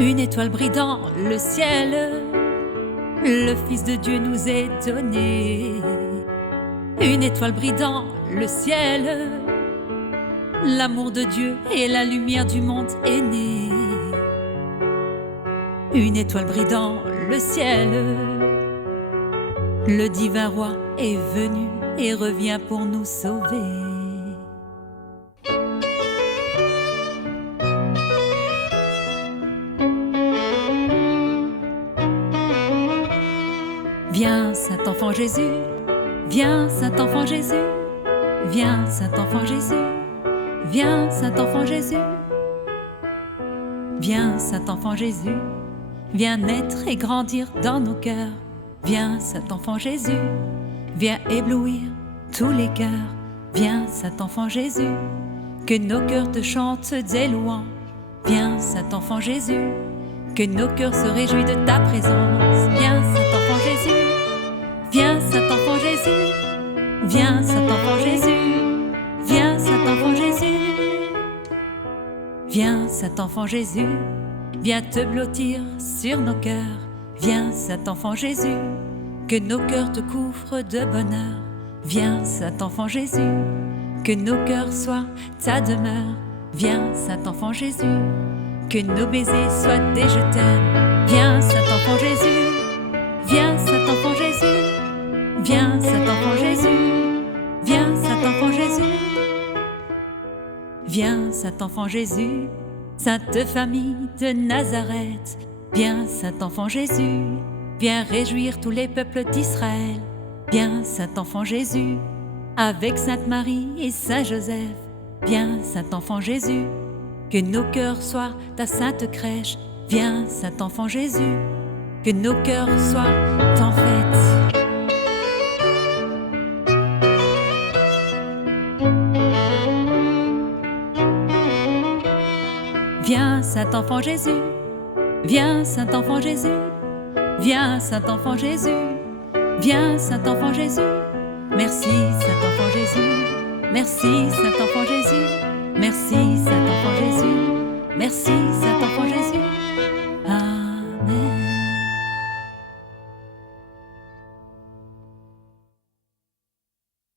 Une étoile brille dans le ciel, le Fils de Dieu nous est donné. Une étoile brille dans le ciel, l'amour de Dieu et la lumière du monde est née. Une étoile brille dans le ciel, le divin roi est venu et revient pour nous sauver. Viens, Saint-Enfant Jésus, viens, Saint-Enfant Jésus, viens, Saint-Enfant Jésus, viens, Saint-Enfant Jésus, viens, Saint-Enfant Jésus, viens naître et grandir dans nos cœurs. Viens, Saint-Enfant Jésus, viens éblouir tous les cœurs. Viens, Saint-Enfant Jésus, que nos cœurs te chantent des louanges. Viens, Saint-Enfant Jésus, que nos cœurs se réjouissent de ta présence. Viens, Saint-Enfant Jésus, viens, Saint-Enfant Jésus, viens, Saint-Enfant Jésus, viens, Saint-Enfant Jésus, viens, Saint-Enfant Jésus, viens te blottir sur nos cœurs. Viens, Saint-Enfant Jésus, que nos cœurs te couvrent de bonheur. Viens, Saint-Enfant Jésus, que nos cœurs soient ta demeure. Viens, Saint-Enfant Jésus, que nos baisers soient des je t'aime. Viens, Saint-Enfant Jésus, viens, Saint-Enfant Jésus, viens, Saint-Enfant Jésus, viens, Saint-Enfant Jésus, viens, Saint-Enfant Jésus, Sainte Famille de Nazareth. Viens, Saint-Enfant Jésus, viens réjouir tous les peuples d'Israël. Viens, Saint-Enfant Jésus, avec Sainte Marie et Saint Joseph. Viens, Saint-Enfant Jésus, que nos cœurs soient ta sainte crèche. Viens, Saint-Enfant Jésus, que nos cœurs soient en fête. Viens, Saint-Enfant Jésus, viens, Saint-Enfant Jésus, viens, Saint-Enfant Jésus, viens, Saint-Enfant Jésus. Merci, Saint-Enfant Jésus, merci, Saint-Enfant Jésus, merci, Saint-Enfant Jésus, merci, Saint-Enfant Jésus.